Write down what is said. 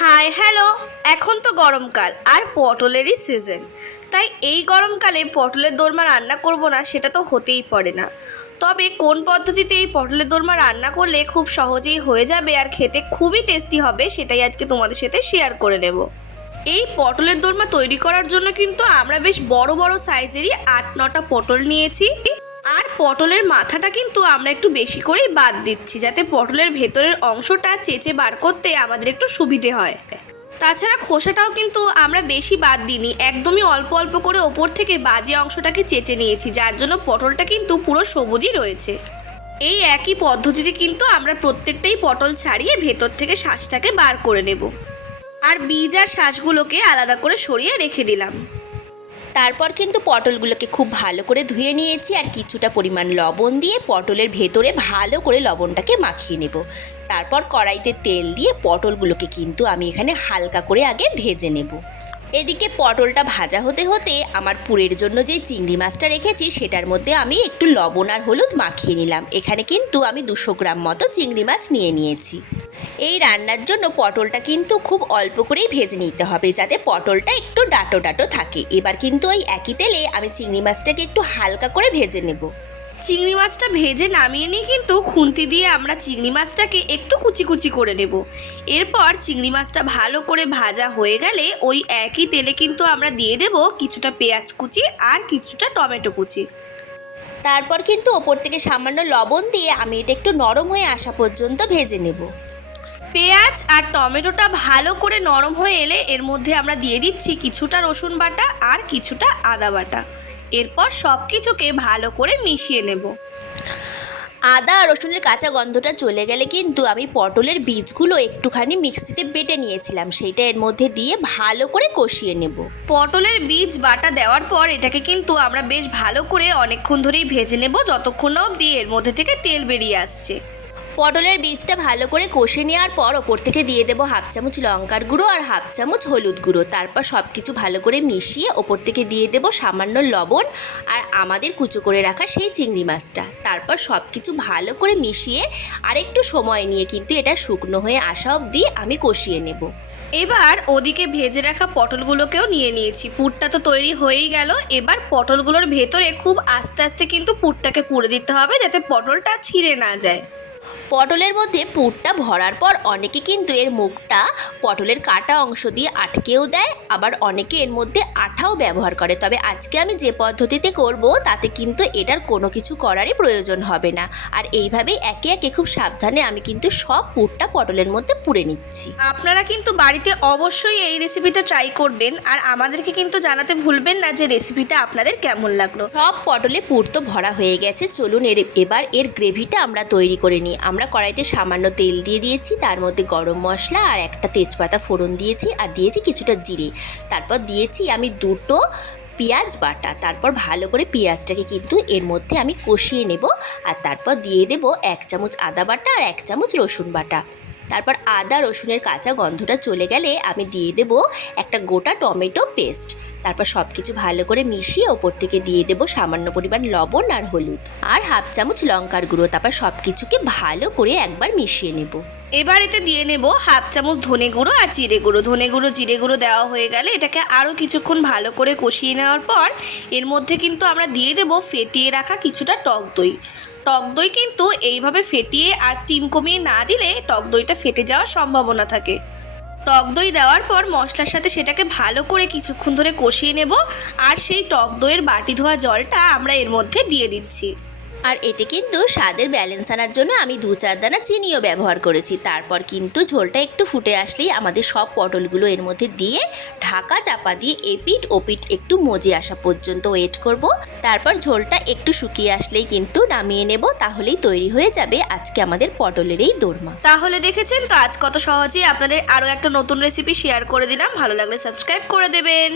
Hi hello. এখন তো গরমকাল আর পটলেরই সিজন, তাই এই গরমকালে পটলের দোরমা রান্না করব না সেটা তো হতেই পারে না। তবে কোন পদ্ধতিতে এই পটলের দোরমা রান্না করলে খুব সহজেই হয়ে যাবে আর খেতে খুবই টেস্টি হবে সেটাই আজকে তোমাদের সাথে শেয়ার করে নেব। এই পটলের দোরমা তৈরি করার জন্য কিন্তু আমরা বেশ বড় বড় সাইজেরই 8-9টা পটল নিয়েছি। আর পটলের মাথাটা কিন্তু আমরা একটু বেশি করেই বাদ দিচ্ছি, যাতে পটলের ভেতরের অংশটা চেঁচে বার করতে আমাদের একটু সুবিধে হয়। তাছাড়া খোসাটাও কিন্তু আমরা বেশি বাদ দিইনি, একদমই অল্প অল্প করে ওপর থেকে বাজে অংশটাকে চেঁচে নিয়েছি, যার জন্য পটলটা কিন্তু পুরো সবুজই রয়েছে। এই একই পদ্ধতিতে কিন্তু আমরা প্রত্যেকটাই পটল ছাড়িয়ে ভেতর থেকে শাঁসটাকে বার করে নেব। আর বীজ আর শাঁসগুলোকে আলাদা করে সরিয়ে রেখে দিলাম। তারপর কিন্তু পটলগুলোকে খুব ভালো করে ধুয়ে নিয়েছি আর কিছুটা পরিমাণ লবণ দিয়ে পটলের ভেতরে ভালো করে লবণটাকে মাখিয়ে নেব। তারপর কড়াইতে তেল দিয়ে পটলগুলোকে কিন্তু আমি এখানে হালকা করে আগে ভেজে নেব। এদিকে পটলটা ভাজা হতে হতে আমার পুরের জন্য যে চিংড়ি মাছটা রেখেছি সেটার মধ্যে আমি একটু লবণ আর হলুদ মাখিয়ে নিলাম। এখানে কিন্তু আমি 200 গ্রাম মতো চিংড়ি মাছ নিয়েছি। এই রান্নার জন্য পটলটা কিন্তু খুব অল্প করেই ভেজে নিতে হবে, যাতে পটলটা একটু ডাটো ডাটো থাকে। এবার কিন্তু ওই একই তেলে আমি চিংড়ি মাছটাকে একটু হালকা করে ভেজে নেব। চিংড়ি মাছটা ভেজে নামিয়ে নিয়ে কিন্তু খুন্তি দিয়ে আমরা চিংড়ি মাছটাকে একটু কুচি কুচি করে নেব। এরপর চিংড়ি মাছটা ভালো করে ভাজা হয়ে গেলে ওই একই তেলে কিন্তু আমরা দিয়ে দেব কিছুটা পেঁয়াজ কুচি আর কিছুটা টমেটো কুচি। তারপর কিন্তু ওপর থেকে সামান্য লবণ দিয়ে আমি এটা একটু নরম হয়ে আসা পর্যন্ত ভেজে নেব। পেঁয়াজ আর টমেটোটা ভালো করে নরম হয়ে এলে এর মধ্যে আমরা দিয়ে দিচ্ছি কিছুটা রসুন বাটা আর কিছুটা আদা বাটা। এরপর সব কিছুকে ভালো করে মিশিয়ে নেব। আদা আর রসুনের কাঁচা গন্ধটা চলে গেলে কিন্তু আমি পটলের বীজগুলো একটুখানি মিক্সিতে বেটে নিয়েছিলাম, সেইটা এর মধ্যে দিয়ে ভালো করে কষিয়ে নেব। পটলের বীজ বাটা দেওয়ার পর এটাকে কিন্তু আমরা বেশ ভালো করে অনেকক্ষণ ধরেই ভেজে নেব, যতক্ষণ না অবধি এর মধ্যে থেকে তেল বেরিয়ে আসছে। পটলের বীজটা ভালো করে কষে নেওয়ার পর ওপর থেকে দিয়ে দেবো 1/2 চামচ লঙ্কার গুঁড়ো আর 1/2 চামচ হলুদ গুঁড়ো। তারপর সব কিছু ভালো করে মিশিয়ে ওপর থেকে দিয়ে দেবো সামান্য লবণ আর আমাদের কুচো করে রাখা সেই চিংড়ি মাছটা। তারপর সব কিছু ভালো করে মিশিয়ে আরেকটু সময় নিয়ে কিন্তু এটা শুকনো হয়ে আসা অবধি আমি কষিয়ে নেব। এবার ওদিকে ভেজে রাখা পটলগুলোকেও নিয়ে নিয়েছি। পুরটা তো তৈরি হয়েই গেল। এবার পটলগুলোর ভেতরে খুব আস্তে আস্তে কিন্তু পুরটাকে পুরে দিতে হবে, যাতে পটলটা ছিঁড়ে না যায়। পটলের মধ্যে পুরটা ভরার পর অনেকে কিন্তু এর মুখটা পটলের কাটা অংশ দিয়ে আটকেও দেয়, আবার অনেকে এর মধ্যে আঠাও ব্যবহার করে। তবে আজকে আমি যে পদ্ধতিতে করব তাতে কিন্তু এটার কোনো কিছু করারই প্রয়োজন হবে না। আর এইভাবেই একে একে খুব সাবধানে আমি কিন্তু সব পুরটা পটলের মধ্যে পুরে নিচ্ছি। আপনারা কিন্তু বাড়িতে অবশ্যই এই রেসিপিটা ট্রাই করবেন আর আমাদেরকে কিন্তু জানাতে ভুলবেন না যে রেসিপিটা আপনাদের কেমন লাগলো। সব পটলে পুর তো ভরা হয়ে গেছে, চলুন এবার এর গ্রেভিটা আমরা তৈরি করে নিই। আমরা কড়াইতে সামান্য তেল দিয়ে দিয়েছি, তার মধ্যে গরম মশলা আর একটা তেজপাতা ফোড়ন দিয়েছি আর দিয়েছি কিছুটা জিরে। তারপর দিয়েছি আমি 2টো পেঁয়াজ বাটা। তারপর ভালো করে পেঁয়াজটাকে কিন্তু এর মধ্যে আমি কষিয়ে নেব। আর তারপর দিয়ে দেব 1 চামচ আদা বাটা আর 1 চামচ রসুন বাটা। তারপর আদা রসুনের কাঁচা গন্ধটা চলে গেলে আমি দিয়ে দেব একটা গোটা টমেটো পেস্ট। তারপর সব কিছু ভালো করে মিশিয়ে ওপর থেকে দিয়ে দেব সামান্য পরিমাণ লবণ আর হলুদ আর 1/2 চামচ লঙ্কার গুঁড়ো। তারপর সব কিছুকে ভালো করে একবার মিশিয়ে নেব। এবার এতে দিয়ে নেব 1/2 চামচ ধনে গুঁড়ো আর জিরে গুঁড়ো। ধনে গুঁড়ো জিরে গুঁড়ো দেওয়া হয়ে গেলে এটাকে আরও কিছুক্ষণ ভালো করে কষিয়ে নেওয়ার পর এর মধ্যে কিন্তু আমরা দিয়ে দেব ফেটিয়ে রাখা কিছুটা টক দই। টক দই কিন্তু এইভাবে ফেটিয়ে আর স্টিম কমিয়ে না দিলে টক দইটা ফেটে যাওয়ার সম্ভাবনা থাকে। টক দই দেওয়ার পর মশলার সাথে সেটাকে ভালো করে কিছুক্ষণ ধরে কষিয়ে নেব। আর সেই টক দইয়ের বাটি ধোয়া জলটা আমরা এর মধ্যে দিয়ে দিচ্ছি। আর এতে কিন্তু স্বাদের ব্যালেন্স আনার জন্য আমি 2-4 দানা চিনিও ব্যবহার করেছি। তারপর কিন্তু ঝোলটা একটু ফুটে আসলেই আমাদের সব পটলগুলো এর মধ্যে দিয়ে ঢাকা চাপা দিয়ে এপিট ওপিট একটু মজে আসা পর্যন্ত ওয়েট করব। তারপর ঝোলটা একটু শুকিয়ে আসলেই কিন্তু নামিয়ে নেব। তাহলেই তৈরি হয়ে যাবে আজকে আমাদের পটলের এই দোরমা। তাহলে দেখেছেন তো আজ কত সহজেই আপনাদের আরও একটা নতুন রেসিপি শেয়ার করে দিলাম। ভালো লাগলে সাবস্ক্রাইব করে দেবেন।